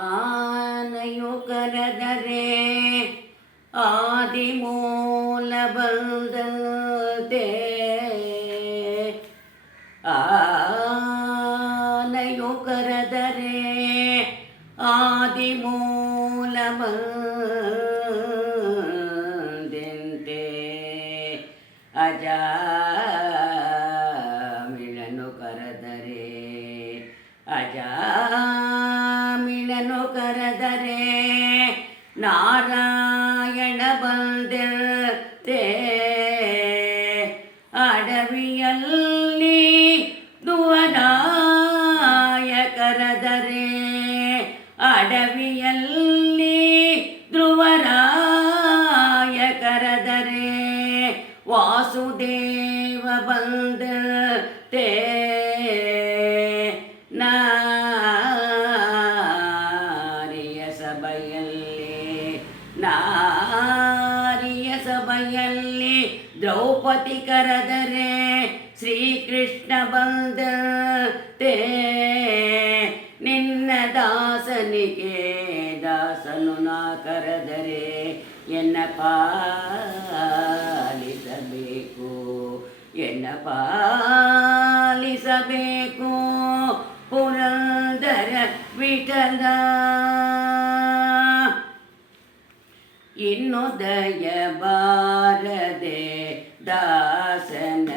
ಆನೆಯು ಕರೆದರೆ ಆದಿಮೂಲ ಬಂದಂತೆ, ಆನೆಯು ಕರೆದರೆ ಆದಿಮೂಲ ಬಂದಂತೆ, ಅಜಾಮಿಳನು ಕರೆದರೆ ಅಜಾಮಿಳನು ಕರೆದರೆ ನಾರಾಯಣ ಬಂದಂತೆ, ಅಡವಿಯಲ್ಲಿ ಧ್ರುವರಾಯ ಕರೆದರೆ ಅಡವಿಯಲ್ಲಿ ಧ್ರುವರಾಯ ಕರೆದರೆ ವಾಸುದೇವ ಬಂದಂತೆ, ನಾರಿಯ ಸಭೆಯಲ್ಲಿ ದ್ರೌಪದಿ ಕರೆದರೆ ಶ್ರೀಕೃಷ್ಣ ಬಂದಂತೆ, ನಿನ್ನ ದಾಸನಿಗೆ ದಾಸನು ನಾ ಕರೆದರೆ ಎನ್ನ ಪಾಲಿಸಬೇಕು, ಎನ್ನ ಪಾಲಿಸಬೇಕು ಪುರಂದರ ವಿಠಲ. ಇನ್ನು ದಯ ಬಾರದೆ ದಾಸನ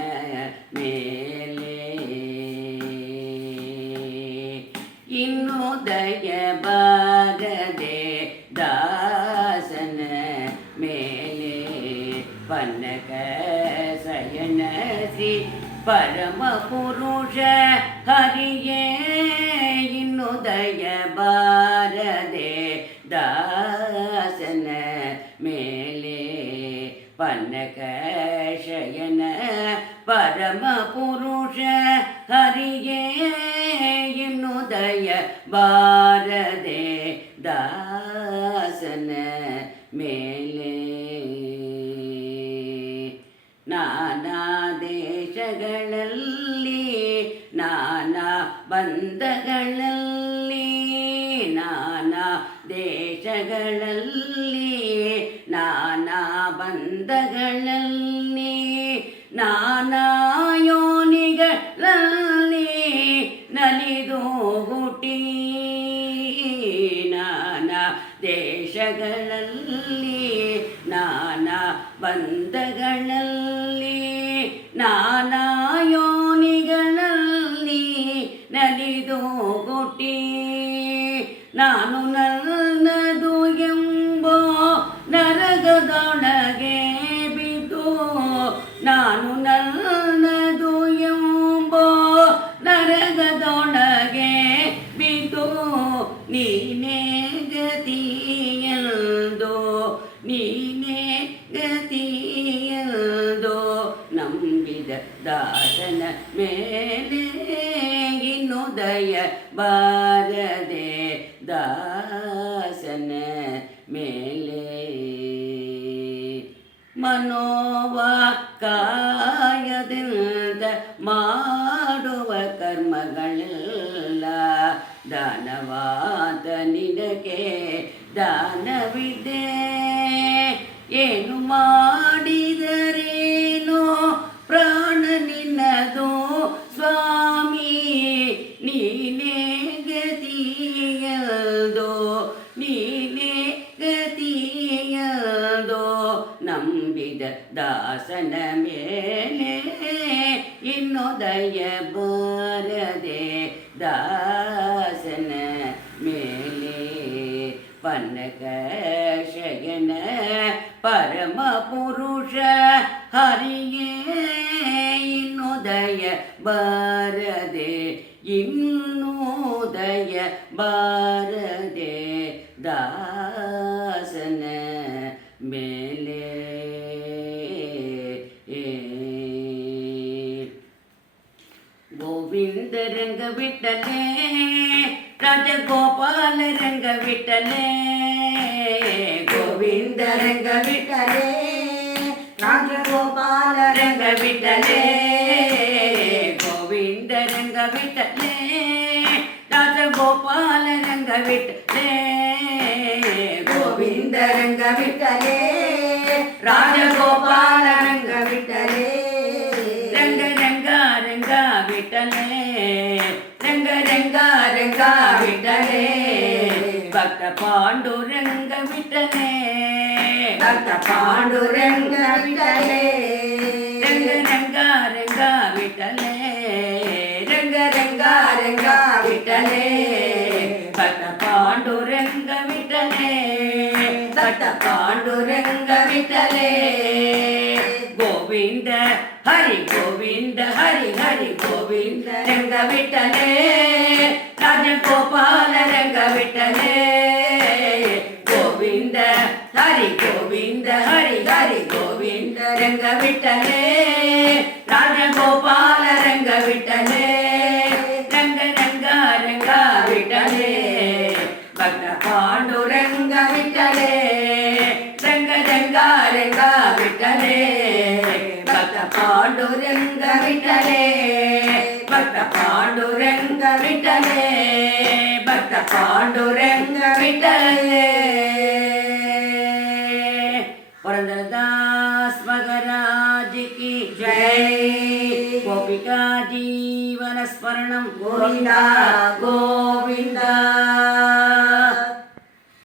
ಮೇಲೆ, ಇನ್ನು ದಯ ಬಾರದೆ ದಾಸನ ಮೇಲೆ, ಪನ್ನಕ ಶಯನ ಶ್ರೀ ಪರಮ ಪುರುಷ ಹರಿಯೇ, ಇನ್ನು ದಯ ಬಾರದೆ ದಾಸನ ಮೇಲೆ, ಪನ್ನಕ ಶಯನ ಪರಮ ಪುರುಷ ಹರಿಯೇ, ಇನ್ನು ದಯ ಬಾರದೆ ದಾಸನ ಮೇಲೆ. ನಾನಾ ದೇಶಗಳಲ್ಲಿ ನಾನಾ ಬಂಧಗಳಲ್ಲಿ, ನಾನಾ ದೇಶಗಳಲ್ಲಿ ನಾನಾ ಬಂಧಗಳಲ್ಲಿ, ನಾನಾ ಯೋನಿಗಳಲ್ಲಿ ನಲಿದು ಹುಟ್ಟಿ, ನಾನಾ ದೇಶಗಳಲ್ಲಿ ನಾನಾ ಬಂಧಗಳಲ್ಲಿ, ನಾನಾ ಯೋನಿಗಳಲ್ಲಿ ನಲಿದು ಹುಟ್ಟಿ, ನಾನು ನನ್ನದು ಎಂಬೋ ನರಕದೊಳಗೆ ಬಿದ್ದು, ನಾನು ನನ್ನದು ಎಂಬೋ ನರಕದೊಳಗೆ ಬಿದ್ದು, ನೀನೇ ಗತಿಯೆಂದು ನೀನೇ ಗತಿಯೆಂದು ನಂಬಿದ ದಾಸನ ಮೇಲೆ, ಇನ್ನು ದಯ ಬಾರದೆ ದಾಸನ ಮೇಲೆ. ಮನೋವ ಕಾಯದಿಂದ ಮಾಡುವ ಕರ್ಮಗಳೆಲ್ಲ ದಾನವಾದ ನಿನಗೆ ದಾನವಿದೆ, ಏನು ಮಾಡಿದರೇನೋ ಪ್ರಾಣ ನಿನ್ನದು ಸ್ವಾಮಿ, ನೀನೇ ಗತಿಯಲ್ದೋ ನೀನೇ ಗತಿಯಲ್ದೋ ನಂಬಿದ ದಾಸನ ಮೇಲೆ, ಇನ್ನು ದಯ ಬಾರದೆ ದಾಸನ ಮೇಲೆ, ಪನ್ನಕ ಶಯನ ಪರಮ ಪುರುಷ ಹರಿಯೇ, ಇನ್ನು ದಯ ಬಾರದೆ ಇನ್ನು ದಯ ಬಾರದೆ ದಾಸನ ಮೇಲೆ. ಗೋವಿಂದ ರಂಗ ವಿಠಲೇ ರಾಜಗೋಪಾಲ ರಂಗ ವಿಠಲೇ, ಗೋವಿಂದ ರಂಗ ವಿಠಲೇ ರಾಜಗೋಪಾಲ ರಂಗ ವಿಠಲೇ, ಗೋವಿಂದ ರಂಗ ವಿಠಲೇ ರಾಜಗೋಪಾಲ ರಾಜಗೋಪಾಲ ರಂಗ ವಿಠಲೆ ಗೋವಿಂದ ರಂಗ ವಿಠಲೆ ರಾಜಗೋಪಾಲ ರಂಗ ವಿಠಲೆ ರಂಗ ರಂಗ ರಂಗ ವಿಠಲೆ ರಂಗ ರಂಗ ರಂಗ ವಿಠಲೆ ಭಕ್ತ ಪಾಂಡುರಂಗ ವಿಠಲೆ ಭಕ್ತ ಪಾಂಡುರಂಗ ವಿಠಲೆ ರಂಗ ರಂಗ ರಂಗ ವಿಠಲೆ ರಂಗ ರಂಗ ರಂಗ ವಿಠಲೆ ಭಕ್ತ ಪಾಂಡುರಂಗ ವಿಠಲೆ ಭಕ್ತ ಪಾಂಡುರಂಗ ವಿಠಲೆ ಗೋವಿಂದ ಹರಿ ಗೋವಿಂದ ಹರಿ ಹರಿ ಗೋವಿಂದ ರಂಗ ವಿಠಲೆ ರಾಜಗೋಪಾಲ ರಂಗ ವಿಠಲೆ ಗೋವಿಂದ ಹರಿ ಗೋವಿಂದ ಹರಿ ಹರಿ ಗೋವಿಂದ ರಂಗ ವಿಠಲೆ ರಾಜಗೋಪಾಲ ರಂಗ ವಿಠಲೆ ರಂಗ ರಂಗ ರಂಗ ವಿಠಲೆ ಭಕ್ತ ಪಾಂಡುರಂಗ ವಿಠಲೆ ರಂಗ ರಂಗ ರಂಗ ವಿಠಲೆ ಭಕ್ತ ಪಾಂಡುರಂಗ ವಿಠಲೆ ಭಕ್ತ ಪಾಂಡುರಂಗ ವಿಠಲೆ ಭಕ್ತ ಪಾಂಡುರಂಗ ವಿಠಲೆ पुरंदरदास महाराज की जय गोपिका जीवन स्मरणं गोविंदा गोविंदा।